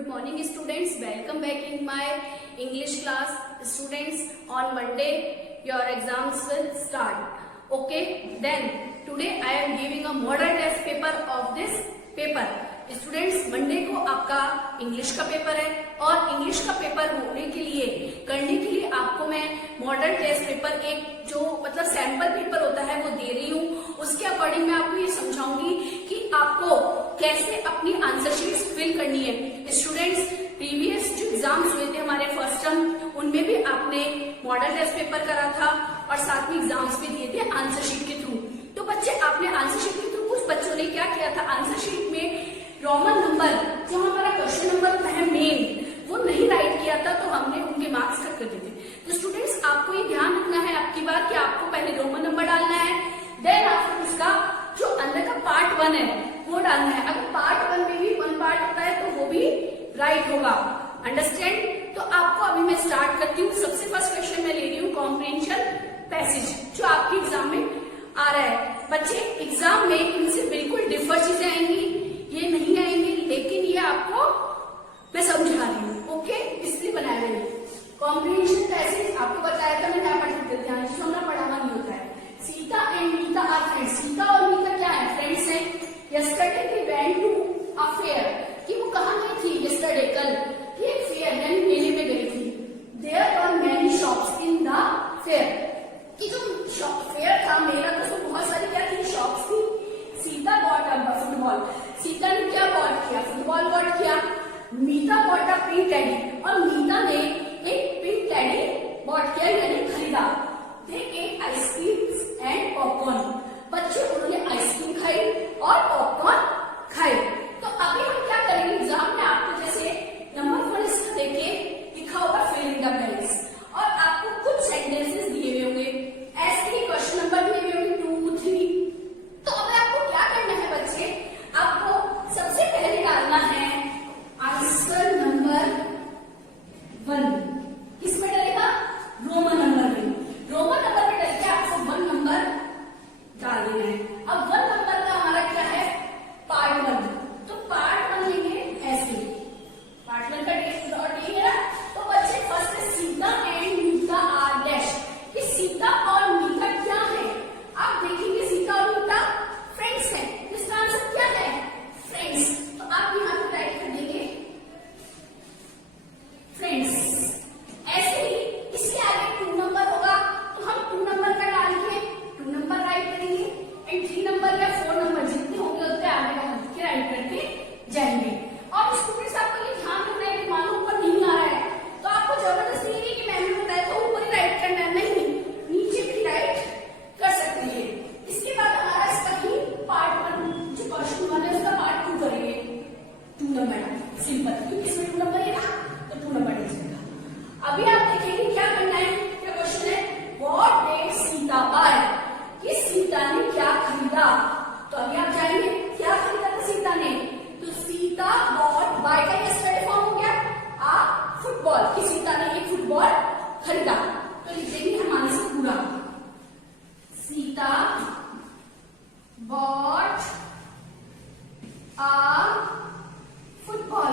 Good morning students, welcome back in my English class. Students, on Monday your exams will start. Okay, then today I am giving a model test paper of this paper. Students, Monday को आपका English का paper है और English का paper होने के लिए करने के लिए आपको मैं मॉडल टेस्ट पेपर एक जो मतलब सैंपल पेपर होता है वो दे रही हूँ। उसके अकॉर्डिंग मैं आपको ये समझाऊंगी कि आपको कैसे अपनी आंसर शीट्स फिल करनी है। स्टूडेंट्स, प्रीवियस जो एग्जाम्स हुए थे हमारे फर्स्ट टर्म, उनमें भी आपने मॉडल टेस्ट पेपर करा था और साथ में एग्जाम्स भी दिए थे आंसर शीट के थ्रू। तो बच्चे, आपने आंसर शीट के थ्रू कुछ बच्चों ने क्या किया था, आंसर शीट में रोमन नंबर जो हमारा क्वेश्चन नंबर होता है मेन, वो नहीं राइट किया था, तो हमने उनके मार्क्स कट कर दिए थे। तो स्टूडेंट्स, आपको ये ध्यान रखना है आपकी बात कि आपको पहले रोमन नंबर डालना है, देन आफ्टर उसका जो अंदर का पार्ट 1 है वो डालना है। अगर पार्ट 1 में भी 1 पार्ट होता है तो वो भी राइट होगा। अंडरस्टैंड? तो आपको अभी मैं स्टार्ट करती हूँ। सबसे फर्स्ट क्वेश्चन मैं ले रही हूँ कॉम्प्रिहेंशन पैसेज, जो आपके एग्जाम में आ रहा है। बच्चे, एग्जाम में इनसे बिल्कुल डिफर चीजें आएंगी, ये नहीं आएंगे, लेकिन ये आपको मैं समझा रही हूँ। ओके, इसलिए बनाया मैंने कॉम्प्रिहेंशन पैसेज। आपको बताया था मैंने, आप ध्यान से सुनना, पढ़ाना नहीं होता है। Sita and Mita are friends. Sita और मीता क्या है, फ्रेंड्स हैं। Yesterday they went to a fair, कि वो कहाँ गई थी, यस्टरडे कल, एक फेयर यानी मेले में गई थी। There are many shops in the fair, कि जो फेयर था, मेला था, उसमें बहुत सारी क्या थी, शॉप्स थी। Sita bought a football, Sita ने क्या बॉट किया, फुटबॉल बॉट किया। मीता बॉट अ पिंक टेडी, और मीता ने एक पिंक टेडी बॉट किया यानी खरीदा। दे एट आइसक्रीम एंड पॉपकॉर्न, बच्चे उन्होंने आइसक्रीम खाई और पॉपकॉर्न खाए। तो अभी हम क्या करेंगे, एग्जाम में आपको जैसे नंबर 1 इसका देखे लिखा होगा फिल इन द ब्लैंक्स, और आपको कुछ सेंटेंसेस दिए हुए होंगे, ऐसे ही क्वेश्चन नंबर दिए हुए होंगे 2, 3। तो अब आपको क्या करना है बच्चे, आपको सबसे पहले डालना है आंसर नंबर 1। किसमें डलेगा, रोमन नंबर में। रोमन नंबर में डल के आपको 1 नंबर डाल देना है। अब 1 नंबर का हमारा क्या है, पार्ट 1। तो पार्ट 1 लेंगे ऐसे, पार्ट 1 का डॉट है ना। तो बच्चे, फर्स्ट है Sita and Mita are dash, कि सीता और मीता क्या है। आप देखेंगे सीता और मीता फ्रेंड्स हैं, इसका आंसर क्या है, फ्रेंड्स। तो आप यहाँ पे राइट कर देंगे फ्रेंड्स। ऐसे ही इसके आगे 2 नंबर होगा, तो हम 2 नंबर का डाल के 2 नंबर राइट करेंगे, एंड 3 नंबर या 4 नंबर जितने होंगे उतने आगे का राइट करके जाएंगे। और स्टूडेंट्स, आपको ये ध्यान रखना है कि मानो ऊपर नहीं आ रहा है तो आपको जबरदस्ती नहीं कि मैंने बताया तो ऊपर ही राइट करना है, नहीं, नीचे भी राइट कर सकते हैं। इसके बाद हमारा इसका ही पार्ट 1 जो क्वेश्चन 1 है उसका पार्ट 2 करेंगे। 2 नंबर सिंपल, क्योंकि इसमें 2 नंबर है ना, तो 2 नंबर दीजिएगा। अभी आप देखेंगे क्या करना है, क्या क्वेश्चन है, व्हाट डिड सीता बाय, कि सीता ने क्या खरीदा। तो अभी आप जाएंगे क्या खरीदा था सीता ने, तो सीता बॉट, बाय का यस्टरडे फॉर्म हो गया आ फुटबॉल, कि सीता ने एक फुटबॉल खरीदा। तो लिख देंगे हम आंसर पूरा, सीता बॉट आ फुटबॉल।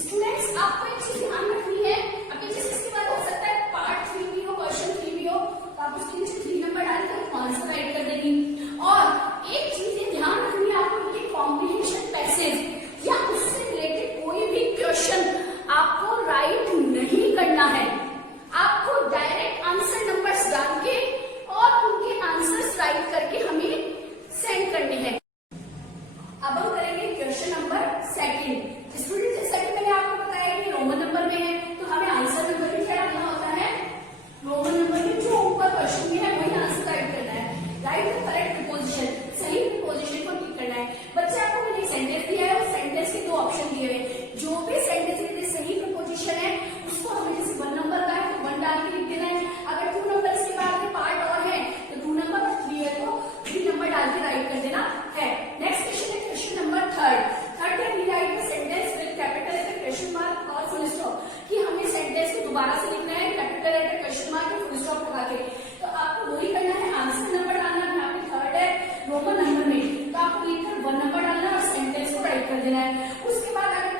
स्टूडेंट्स, आपको एक चीज ध्यान रखनी है, अभी जैसे इसके बाद हो सकता है पार्ट 3 भी हो, क्वेश्चन 3 भी हो, तो आप उसके नीचे 3 नंबर डालकर आंसर राइट कर देंगे। और एक चीज ध्यान रखनी है आपको, ये कॉम्प्रिहेंशन पैसेज या उससे रिलेटेड कोई भी क्वेश्चन आपको राइट नहीं करना है। आपको डायरेक्ट आंसर नंबर्स डाल के और उनके आंसर्स राइट करके हमें सेंड करने हैं। अब हम करेंगे क्वेश्चन नंबर 2। स्टूडेंट, जैसा कि मैंने आपको बताया कि रोमन नंबर में है, तो हमें आंसर नंबर में क्या डालना होता है, रोमन नंबर में जो ऊपर क्वेश्चन में है वही आंसर राइट करना है। राइट द करेक्ट प्रीपोजिशन, सही प्रीपोजिशन को टिक करना है। बच्चे, आपको मैंने एक सेंटेंस दिया है, उस सेंटेंस के 2 ऑप्शन दिए हुए, जो भी सेंटेंस में सही प्रीपोजिशन है उसको हमें जैसे 1 नंबर का है तो 1 डाल के लिख देना है। अगर 2 नंबर इसके बाद में पार्ट और है तो 2 नंबर, और 3 है तो 3 नंबर डाल के राइट कर देना है। नेक्स्ट क्वेश्चन है क्वेश्चन नंबर 3 है, rewrite the sentence with capital letter, question mark और फुल स्टॉप, कि हमें सेंटेंस को दोबारा से लिखना है कैपिटल लेटर, क्वेश्चन मार्क और फुल स्टॉप लगा के। तो आपको वही करना है, आंसर नंबर डालना है। यहाँ पे 3 है रोमन नंबर में, तो आपको लिखकर 1 नंबर डालना है और सेंटेंस को राइट कर देना है। उसके बाद अगर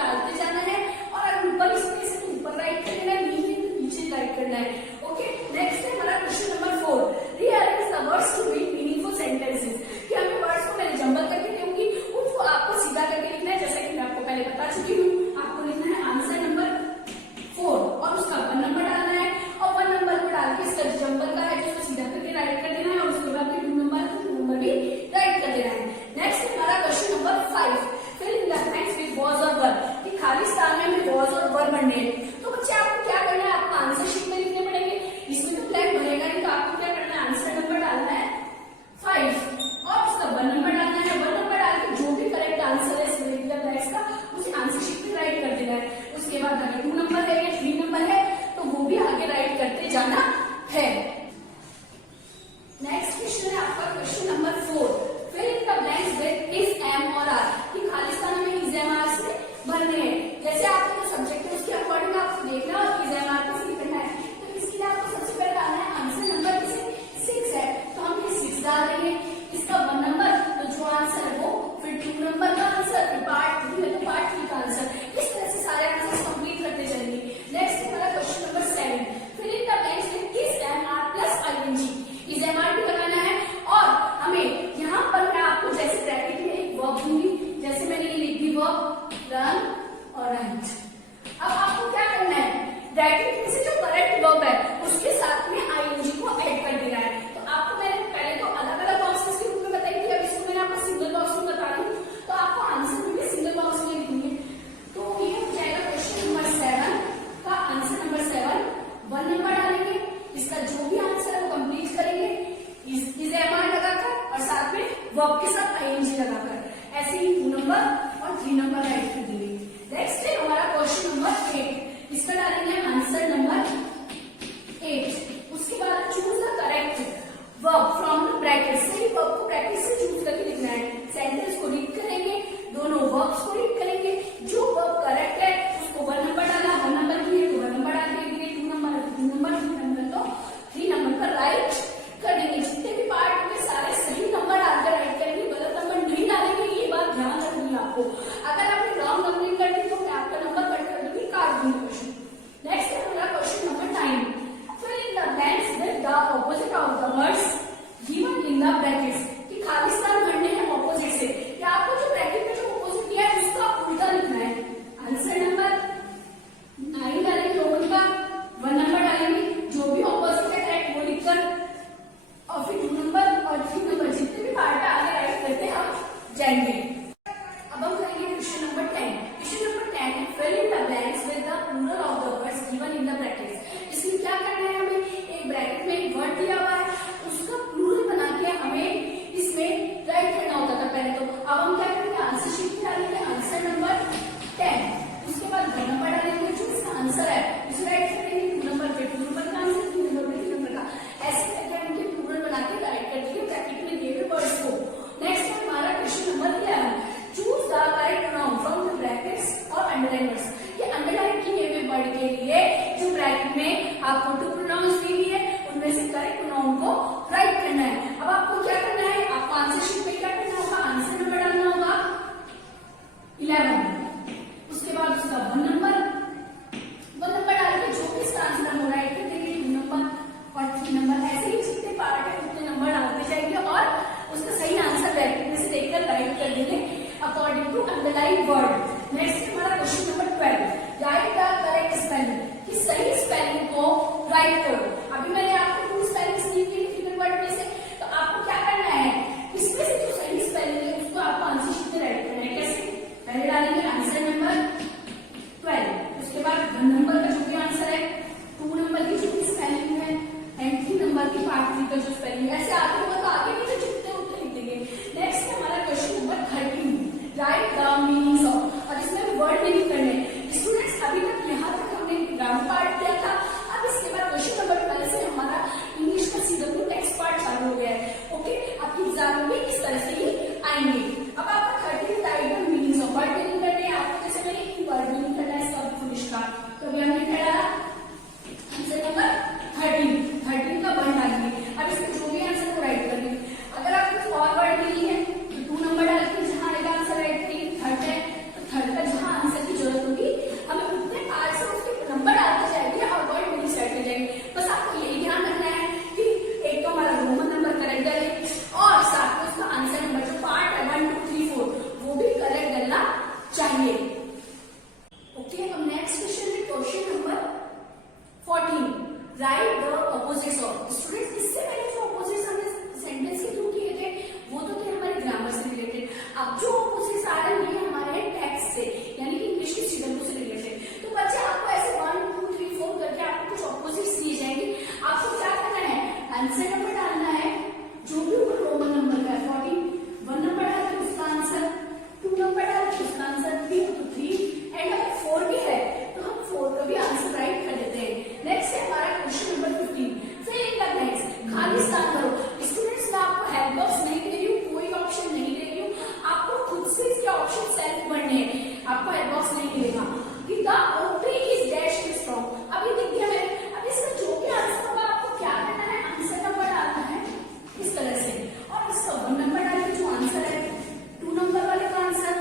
डालते जाना है, और अगर ऊपर स्पेस है तो ऊपर राइट कर देना है, नीचे तो नीचे राइट करना है। ओके, नेक्स्ट है हमारा question number 4, rearrange the words to build meaningful sentences. कि हमें वर्ड्स को मैंने जंबल करके दूंगी, उसको आपको सीधा करके लिखना है, जैसा कि मैं आपको पहले बता चुकी हूँ। आपको लिखना है आंसर नंबर 4 और उसका 1 नंबर डालना है, और 1 नंबर को डाल के इसका जंबल का है जिसको सीधा करके राइट कर देना है, और उसके बाद 2 नंबर तो 2 नंबर भी राइट कर देना है। नेक्स्ट है हमारा question number 5, fill in the blanks with was और वर। कि खाली स्थान में हमें वाज और वर भरने हैं। तो बच्चे आपको क्या करना है, आपको आंसर शीट में लिखने पड़ेंगे, इसमें तो ब्लैंक भरेगा नहीं, तो आपको क्या करना है, आंसर नंबर डालना है 5 और उसका 1 नंबर डालना है। 1 नंबर डाल के जो भी करेक्ट आंसर है फिल इन द ब्लैंक्स का उसे आंसर शीट में राइट कर देना है। उसके बाद अगर 2 नंबर है या 3 नंबर है तो वो भी आगे राइट करते जाना है। नेक्स्ट क्वेश्चन है आपका question number 4, fill in the blanks with is, am और आर। कि खाली स्थान में इज, एम, आर से भरने हैं। जैसे आपका जो सब्जेक्ट है उसके अकॉर्डिंग आपको देखना और इज, एम, आर को फिल करना है। तो इसके लिए आपको सबसे पहले डालना है आंसर नंबर, जैसे 6 है तो हम ये 6 डाल देंगे, इसका 1 नंबर, तो जो आंसर है वो, फिर 2 नंबर का आंसर, फिर पार्ट 3 है तो पार्ट 3 का आंसर। इस तरह से सारे आंसर कंप्लीट करते चलेंगे। नेक्स्ट है हमारा question number 7, fill in the blanks with is, am, are plus ING. Is, am, are भी लगाना है, और हमें यहाँ पर मैं आपको जैसे ब्रैकेट में एक वर्ब दूंगी, जैसे मैंने ये लिख दी वर्ब रन और रंट। अब आपको क्या करना है, ब्रैकेट में से जो करेक्ट वर्ब है उसके साथ में आईएनजी को ऐड कर देना है। तो आपको मैंने पहले तो अलग अलग बॉक्सेस के रूप में बताई थी, अब इसको मैंने आपको सिंगल बॉक्स में बता रही हूँ, तो आपको आंसर भी सिंगल बॉक्स में लिखेंगे। तो ये हो जाएगा क्वेश्चन नंबर 7 का आंसर नंबर 7, 1 नंबर डालेंगे, इसका जो भी आंसर है वो कंप्लीट करेंगे इज, एम, आर लगाकर और साथ में वर्ब के साथ आईएनजी लगाकर। ऐसे ही 2 नंबर और 3 नंबर राइट कर देंगे। नेक्स्ट है हमारा क्वेश्चन नंबर 8, इसका डालेंगे आंसर नंबर 8। उसके बाद choose the correct verb from the bracket. सही वर्ब को ब्रैकेट से चूज करके लिखना है। सेंटेंस को रीड करेंगे, दोनों वर्ब्स को रीड करेंगे, जो वर्ब करेक्ट है उसको 1 नंबर डाला, 1 नंबर के लिए 1 नंबर डाल देंगे, 2 नंबर है 2 नंबर, 3 नंबर तो 3 नंबर पर राइट कर देंगे। जितने भी पार्ट में सारे सही नंबर डालकर राइट करेंगे, गलत नंबर नहीं डालेंगे, ये बात ध्यान रखनी है आपको। अगर आपने रॉन्ग नंबरिंग कर दी तो मैं आपका नंबर कट कर दूंगी, काट दूंगी क्वेश्चन। नेक्स्ट है हमारा question number 9, fill in the blanks with the opposite of the words given in the brackets. कि खाली स्थान भरने हैं ऑपोजिट से, कि आपको जो ब्रैकेट में जो ऑपोजिट दिया है उसका उल्टा लिखना है। आंसर नंबर 9 डालेंगे, रोमन का 1 नंबर डालेंगे, जो भी ऑपोजिट है करेक्ट वो लिखकर, और फिर 2 नंबर और 3 नंबर जितने भी पार्ट है आगे राइट करते हम जाएंगे। अब हम करेंगे क्वेश्चन नंबर 10। क्वेश्चन नंबर 10 है fill in the blanks with the plural of the words given in the brackets. इसमें क्या करना है, हमें एक ब्रैकेट में एक वर्ड दिया हुआ है, उसका प्लूरल बना के हमें इसमें राइट करना होता था पहले तो। अब हम क्या करेंगे, आंसर शीट में डालेंगे आंसर नंबर 10, उसके बाद 1 नंबर डालेंगे, जो इसका आंसर है उसे राइट करेंगे, 2 नंबर पे 2 नंबर का आंसर, 3 नंबर पे 3 नंबर का, ऐसे करके हम प्लूरल बना के राइट कर देंगे ब्रैकेट में दिए हुए वर्ड्स को। नेक्स्ट है हमारा question number 11, choose the correct pronoun from the brackets और अंडरलाइन वर्ड्स। ये अंडरलाइन किए हुए वर्ड के लिए जो ब्रैकेट में आपको 2 प्रोनाउंस दी हुई है उनमें से करेक्ट प्रोनाउन को राइट करना है। अब आपको क्या करना है, आपको आंसर शीट में क्या करना होगा, आंसर नंबर डालना होगा 11, उसके बाद उसका 1 नंबर डाल के जो भी इसका आंसर हम राइट कर देंगे, 2 नंबर और 3 नंबर, ऐसे ही जितने पार्ट है उतने नंबर डालते जाएंगे और उसका सही आंसर ब्रैकेट में से देखकर राइट कर देंगे according to underline word. Next हमारा question number 12, right the correct spelling. कि सही स्पेलिंग को राइट करो। अभी मैंने आपको 2 स्पेलिंग्स दी थी डिफिकल्ट वर्ड में से, तो आपको क्या करना है, इसमें से जो सही स्पेलिंग है उसको आपको आंसर शीट में राइट करना है। कैसे, पहले डालेंगे आंसर नंबर 12, उसके बाद 1 नंबर का जो भी आंसर है, 2 नंबर की जो भी स्पेलिंग है एंड 3 नंबर की पार्ट 3 का जो स्पेलिंग है, ऐसे आगे होगा तो आगे भी तो जितने उतने लिख देंगे। नेक्स्ट है हमारा question number 13, right the meanings of, और इसमें वर्ड मीनिंग करने। स्टूडेंट्स अभी तक यहाँ तक हमने ग्रामर पार्ट किया था, अब इसके बाद क्वेश्चन नंबर सारे ये हमारे टेक्स्ट से, यानी कि इंग्लिश के सीडब्ल्यू से रिलेटेड। तो बच्चे आपको ऐसे 1 2 3 4 करके आपको कुछ ऑपोजिट्स दिए जाएंगे। आपको क्या करना है, आंसर नंबर डालना है, जो भी ऊपर रोमन नंबर का 14, 1 नंबर डाल के उसका आंसर, 2 नंबर डाल के उसका आंसर, 3 तो 3, एंड अगर 4 भी है तो हम 4 का भी आंसर राइट कर देते हैं। नेक्स्ट है हमारा question number 15, fill in the blanks, खाली स्थान भरो। स्टूडेंट्स, मैं आपको हेल्प बॉक्स नहीं दे रही हूँ, कोई ऑप्शन नहीं दे रही हूँ, आपको खुद से इसके ऑप्शन सेल्फ भरने हैं, आपको हेल्प बॉक्स नहीं मिलेगा कि the oak tree is dash too strong. अभी दिख गया है, अब इसका जो भी आंसर होगा आपको क्या करना है, आंसर नंबर डालना है इस तरह से, और इसका 1 नंबर डाल के जो आंसर है, 2 नंबर वाले का आंसर,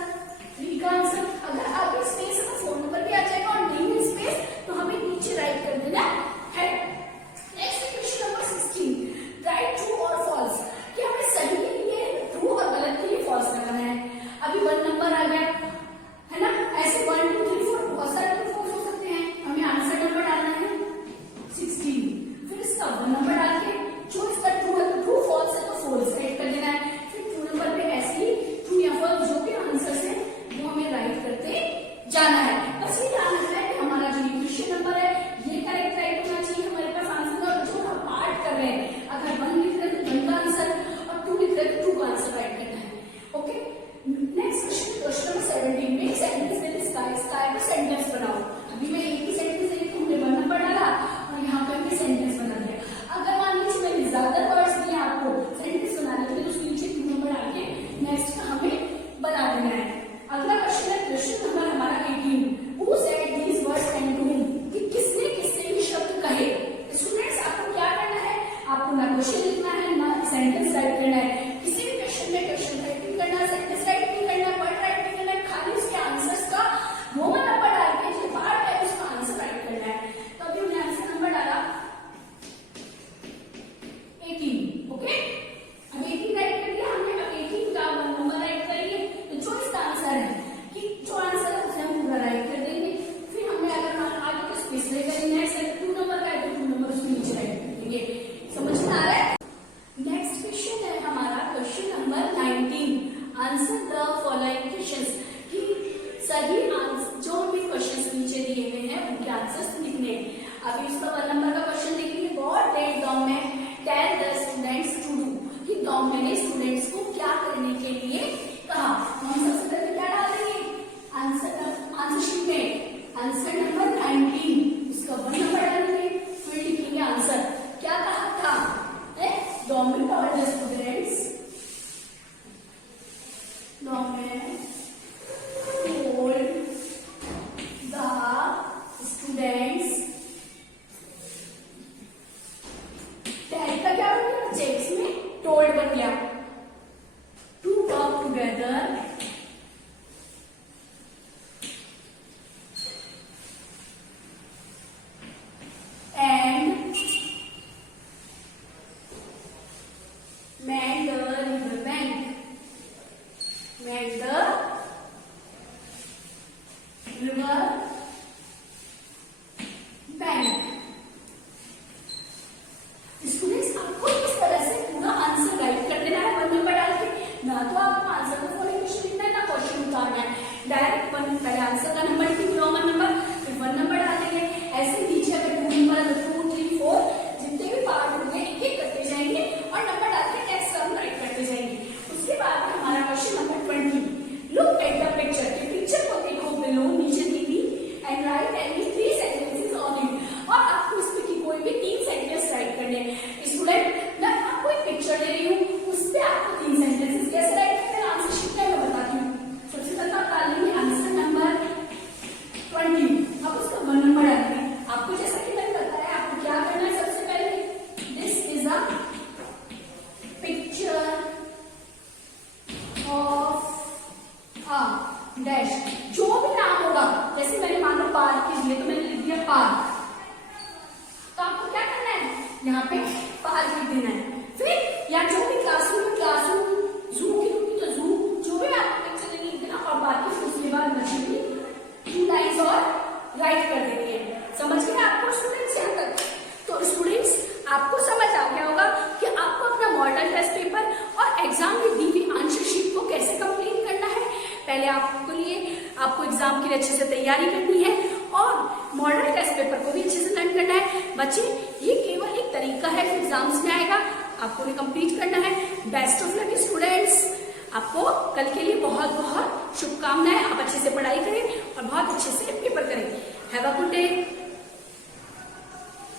3 का आंसर, अगर आपके स्पेस में 4 नंबर भी आ जाएगा और नहीं है स्पेस तो हमें नीचे राइट कर देना है। Next question number 16, right true और फॉल्स, कि हमें सही के लिए ट्रू और गलत के लिए फॉल्स लगाना है। अभी 1 नंबर आ गया है ना, ऐसे 1 2 3 4 बहुत सारे ट्रू फॉल्स हो सकते हैं, हमें आंसर नंबर डालना है 16, फिर इसका 1 नंबर डाल के जो इसका ट्रू है तो ट्रू, फॉल्स है तो फॉल्स राइट कर देना है, फिर 2 नंबर पे ऐसे ही ट्रू या फॉल्स जो भी आंसर है वो हमें राइट करते जाना है। बस ये ध्यान रखना है कि हमारा जो क्वेश्चन नंबर है ये करेक्ट राइट होना चाहिए हमारे पास आंसर का, जो हम पार्ट कर रहे हैं, अगर 1 लिख रहे हैं तो 1 का आंसर और 2 लिख रहे हैं तो 2 का आंसर राइट करना है। Okay, next question, question number 17, make sentence with sky, sky पर सेंटेंस बनाओ। अभी मैं एक ही सेंटेंस दे रही हूँ, हमने 1 नंबर डाला और यहाँ पर भी सेंटेंस बना दिया। अगर मान लीजिए मैंने ज्यादा वर्ड्स दिए आपको सेंटेंस बनाने के लिए तो उसके नीचे 2 नंबर डाल के नेक्स्ट का हमें बना देना है। अगला क्वेश्चन है क्वेश्चन नंबर हमारा 18, who said these words and to him, कि किसने किससे ये शब्द कहे। स्टूडेंट्स, आपको क्या करना है, आपको ना क्वेश्चन लिखना है ना सेंटेंस राइट करना है, किसी भी क्वेश्चन में क्वेश्चन राइट नहीं करना, सेंटेंस राइट नहीं करना, वर्ड राइट नहीं करना, खाली उसके आंसर्स का रोमन नंबर डाल के जो पार्ट है उसका आंसर राइट करना है। तो अभी हमने आंसर नंबर डाला 18, ओके, अब 18 राइट कर दिया हमने, अब 18 का 1 नंबर राइट करेंगे, तो जो इसका आंसर है कि जो आंसर है उसे हम पूरा राइट कर देंगे, फिर हमने अगर आगे का स्पेस ले करेंगे, नेक्स्ट 2 नंबर का है तो 2 नंबर उसके नीचे राइट कर देंगे। समझ में आ रहा है? नेक्स्ट क्वेश्चन है हमारा question number 19, answer the following questions, कि सही आंसर जो भी क्वेश्चंस नीचे दिए हुए हैं उनके आंसर्स लिखने हैं। अभी उसका 1 नंबर का क्वेश्चन देखेंगे, what did government tell the students to do, कि गवर्नमेंट ने स्टूडेंट्स को क्या करने के लिए कहा। हम सबसे पहले क्या डाल देंगे, आंसर शीट में आंसर नंबर 19, उसका 1 नंबर डालेंगे, फिर लिखेंगे आंसर। क्या कहा था, गवर्नमेंट और the students, government told the students, tell का क्या बन गया बच्चे, इसमें टोल्ड बन गया, to work together and mend the river bank, mend the river bank। Students, आपको इस तरह से पूरा आंसर राइट कर देना है 1 नंबर डाल के, ना तो आपको आंसर का फॉलोइंग क्वेश्चन लिखना है ना क्वेश्चन उतारना है, डायरेक्ट पहले आंसर का नंबर लिखेंगे रोमन नंबर, फिर 1 नंबर डाल देंगे, ऐसे नीचे अगर 2 नंबर 2 3 4 जितने भी पार्ट होंगे एक एक करते जाएंगे और नंबर डाल के टेक्स्ट का हम राइट करते जाएंगे। उसके बाद हमारा question number 20, look at the picture, के पिक्चर को देखो बिलो, नीचे दी थी, and right any 3 sentences on it, और आपको इसमें की कोई भी 3 सेंटेंस राइट करने हैं। स्टूडेंट, मैं आपको एक पिक्चर दे रही हूँ, उस पे आपको 3 सेंटेंसेस कैसे राइट करते हैं आंसर शीट में मैं बताती हूँ। सबसे पहले आप डालेंगे आंसर नंबर 20, अब उसका 1 नंबर डालेंगे। आपको जैसा कि मैंने बताया आपको क्या करना है, सबसे पहले this is a picture of a dash, जो भी नाम होगा, जैसे मैंने मान लो पार्क के लिए तो मैंने लिख दिया पार्क, तो आपको क्या करना है, यहाँ पे पार्क लिख देना है, फिर या जो भी क्लासरूम जू की होगी तो जू, जो भी आपको पिक्चर लिख देना, और बाकी फिर उसके बाद बची 2 लाइन्स और राइट कर देनी है। समझ गए आपको स्टूडेंट्स यहाँ तक? तो स्टूडेंट्स, आपको समझ आ गया होगा कि आपको अपना मॉडल टेस्ट पेपर और एग्जाम में दी हुई आंसर शीट को कैसे कंप्लीट करना है। पहले आपके लिए आपको एग्जाम के लिए अच्छे से तैयारी करनी है और मॉडल टेस्ट पेपर को भी अच्छे से लर्न करना है। बच्चे ये केवल एक तरीका है जो एग्जाम्स में आएगा, आपको उन्हें कंप्लीट करना है। बेस्ट ऑफ लक स्टूडेंट्स, आपको कल के लिए बहुत बहुत शुभकामनाएं। आप अच्छे से पढ़ाई करें और बहुत अच्छे से पेपर करें। Have a good day.